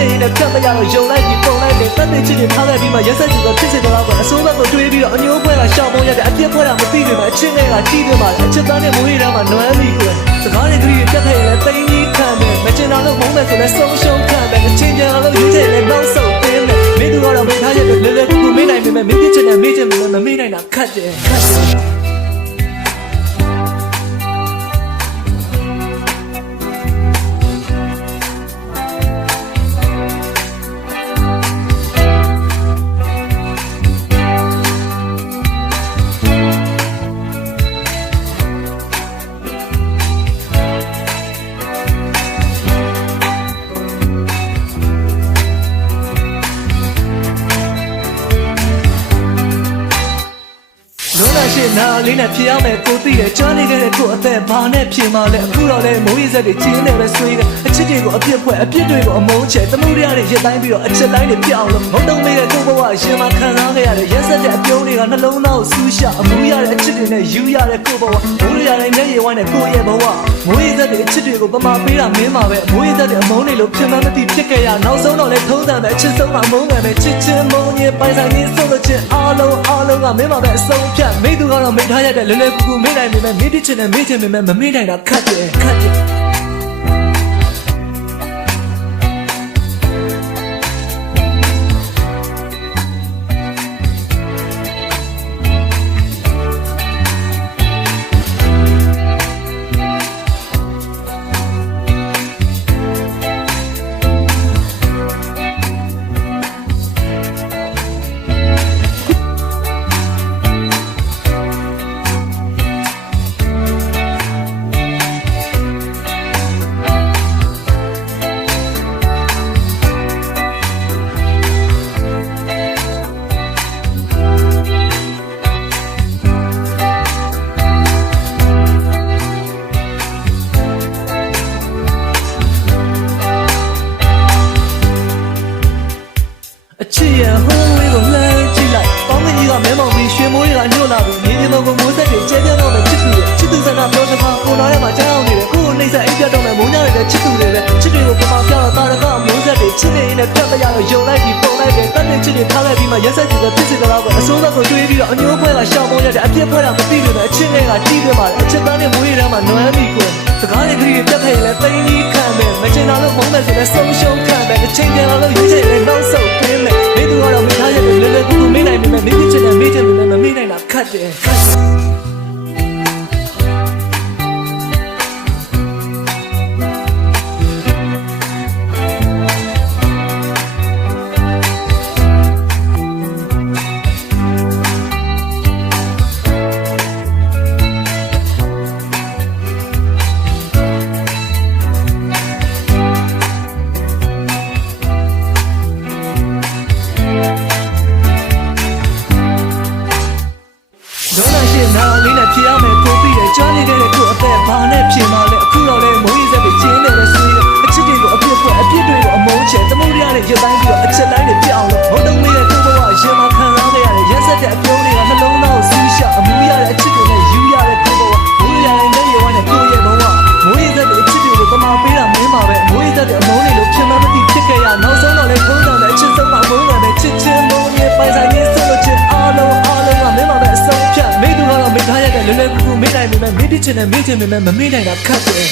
နေရင်လည်းဖြတ်မရတော့ယုံလိုက်ပြီးပုံလိုက်တယ်တတ်တဲ့ချစ်တွေထားလိုက်ပြီးမှရက်ဆက်ကြည့်တော့ဖြစ်စေတော့ကအစိုးရကိုတွေးပြီးတော့အညိုးဖွဲကရှောင်ပုံရတဲ့အပြစ်ဖွဲတာမသိနေမှာအချင်းတွေကတီးနေမှာအချစ်သားနဲ့မွေးရမ်းမှာနွမ်းပြီးကိုစကားတွေကြည့်ပြတ်ခဲ့ရင်လည်းတိမ်ကြီးခံတယ်မချင်တာလို့မုန်းတယ်ဆိုလည်းဆုံးရှုံးခံတယ်အချင်းချင်းအလုံးရွေးချယ်လည်းနောက်ဆုံးတင်းတယ်မင်းတို့ကတော့မိထားချက်တွေလဲလဲကူကူမေးနိုင်ပေမဲ့မင်းဖြစ်ချင်တဲ့မေးချင်ပေမဲ့မမေးနိုင်တာခက်တယ်ရှင်နာလေးနဲ့ဖြေရမယ်ကိုသိတယ်ကြားနေခဲ့တဲ့ကိုအသက်ဘာနဲ့ဖြေမှလဲအခုတော့လဲမိုးရေစက်တွေကျင်းနေပဲဆွေးတယ်အချစ်တွေကိုအပြစ်ဖွဲ့အပြစ်တွေကိုအမုန်းချဲတမှုတွေရတဲ့ရစ်တိုင်းပြီးတော့အချစ်တိုင်းတွေပြောင်းလို့မုံတုံးလေးတဲ့ကိုဘဝအရှင်မခံစားခဲ့ရတဲ့ရက်ဆက်တဲ့အပြုံးတွေကနှလုံးသားကိုဆူးရှအမှုရတဲ့အချစ်တွေနဲ့ယူရတဲ့ကိုဘဝမိုးရတဲ့မျက်ရည်ဝိုင်းနဲ့ကိုရဲ့ဘဝမိုးရေစက်တွေအချစ်တွေကိုပမာပေးတာမင်းပါပဲမိုးရေစက်တွေအမုန်းတွေလို့ပြင်မမသိဖြစ်ခဲ့ရနောက်ဆုံးတော့လဲထုံးစံပဲအချစ်ဆုံးကအမုန်းငယ်ပဲချစ်ချင်းမုန်းရင်ပိုင်ဆိုင်ရင်းဆုံးလို့ချင်းအားလုံးကမင်းပါပဲအဆုံးဖြတ်မိသူကတော့မိထားရတဲ့လဲလဲကူကူမေးနိုင်ပေမဲ့မေးဖြစ်ချင်တယ်မေးချင်ပေမဲ့မမေးနိုင်တာခက်တယ်ချစ်ရဟိုးဝေးကိုလှမ်းကြည့်လိုက်ပေါင်းမကြီးကမဲမောင်ပြီးရွှေမိုးတွေကညှို့လာပြီးနေပြည်တော်ကိုမိုးဆက်တွေကျဲပြတ်တော့တဲ့ချစ်သူရဲ့ချစ်သူစကားပြောစကားကိုနားထဲမှာကြားအောင်နေတယ်ကိုကိုနှိမ့်ဆက်အိပ်ပြတ်တော့မဲ့မိုးညတဲ့ချစ်သူတွေပဲချစ်တွေကိုပမာပြတော့တာရကမိုးဆက်တွေချစ်နေရင်လည်းပြတ်မရတော့ယုံလိုက်ပြီးပုံလိုက်တယ်တတ်တဲ့ချစ်တွေထားလိုက်ပြီးမှရက်ဆက်ကြည့်တဲ့ဖြစ်စေတော့ကအစိုးရကိုတွေးပြီးတော့အညိုးဖွဲကရှောင်ပုံရတဲ့အပြစ်ဖွဲတာမသိလို့အချင်းတွေကတီးနေပါအချစ်သားနဲ့မွေးရမ်းမှာနွမ်းပြီးကိုစကားတွေကြည့်ပြတ်ခဲ့ရင်လည်းတိမ်ကြီးခံတယ်မချင်တာလို့မုန်းတယ်ဆိုလည်းဆုံးရှုံးခံတယ်အချင်းချင်းအလုံးရွေးချယ်လည်းနောက်ဆုံးတင်းတယ်မင်းတို့ကတော့မိထားရက်တွေလဲလဲကူကူမေးနိုင်ပေမဲ့မင်းဖြစ်ချင်တဲ့မေးချင်ပေမဲ့မမေးနိုင်တာခက်တယ်နာလေးနဲ့ဖြေရမယ်ကိုသိတယ်ကြားနေခဲ့တဲ့ကိုအသက်ဘာနဲ့ဖြေမှလဲအခုတော့လဲမိုးရေစက်တွေကျင်းနေပဲဆွေးတယ်အချစ်တွေကိုအပြစ်ဖွဲ့အပြစ်တွေကိုအမုန်းချဲတမှုတွေရတဲ့ရစ်တိုင်းပြီးတော့အချစ်တိုင်းတွေပြောင်းလို့မုံတုံးလေးတဲ့ကိုဘဝအရှင်မခံစားခဲ့ရတဲ့ရက်ဆက်တဲ့အပြုံးတွေကနှလုံးသားကိုဆူးရှအမှုရတဲ့အချစ်တွေနဲ့ယူရတဲ့ကိုဘဝမိုးရတဲ့မျက်ရည်ဝိုင်းနဲ့ကိုရဲ့ဘဝမိုးရေစက်တွေအချစ်တွေကိုပမာပေးတာမင်းပါပဲမိုးရေစက်တွေအမုန်းတွေလို့ပြင်မမသိဖြစ်ခဲ့ရနောက်ဆုံးတော့လဲထုံးစံတဲ့အချစ်ဆုံးကအမုန်းငယ်ပဲချစ်ချင်းမုန်းရင်ပိုင်ဆိုင်ရင်းဆုံးလို့ချင်းအားလုံးကမင်းပါပဲအဆုံးဖြတ်မိသူကတော့မိထားရတဲ့လဲလဲကူကူမေးနိုင်ပေမဲ့မေးဖြစ်ချင်တဲ့မေးချင်ပေမဲ့မမေးနိုင်တာခက်တယ်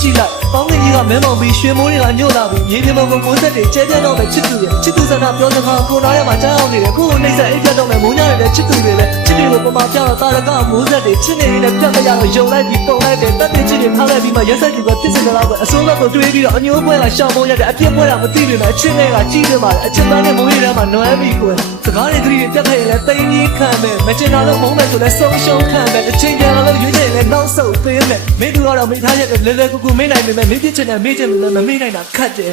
ကြည့်လိုက် ပေါင်းကကြီးကမဲမောင်ပြီးရွှေမိုးတွေကညို့လာပြီးမြေပြင်ပေါ်ကိုမိုးဆက်တွေကျဲပြန့်တော့မယ်ချစ်သူရဲ့ချစ်သူဆန္ဒပြောစကားကိုနားရမှာကြားအောင်နေတယ်ကိုကိုနှိမ့်ဆက်အိပ်ပြတ်တော့မယ်မိုးညတဲ့ချစ်သူတွေပဲချစ်တွေကိုပမာပြတော့တာရကမိုးဆက်တွေချစ်နေနေတဲ့ပြတ်မရတော့ယုံလိုက်ပြီးတုံလိုက်တယ်တက်တဲ့ချစ်တွေထားလိုက်ပြီးမှရက်ဆက်သူကဖြစ်စင်ကြတော့ပဲအစိုးရကိုတွေးပြီးတော့အညိုးပွဲကရှောင်းပုံးရတဲ့အပြစ်ပွဲတာမသိပေမဲ့အချစ်နဲ့ကကြီးနေပါလေအချစ်သားနဲ့မိုးရီထဲမှာနွမ်းပြီးကိုစကားတွေကြည့်ပြတ်ခဲ့ရင်လည်းတိမ်ကြီးခံမယ်မကျင်တာလို့မုန်းမယ်ဆိုလဲဆုံးရှုံးခံမယ်တစ်ချိန်ပြန်လို့ရွေးချယ်လဲနောက်ဆုတ်ပေးမယ်မင်းတို့ကတော့မိထားရက်လဲလဲကူကူမေးနိုင်ပေမဲ့မင်းဖြစ်ချင်တဲ့မေးချင်လို့မမေးနိုင်တာခတ်တယ်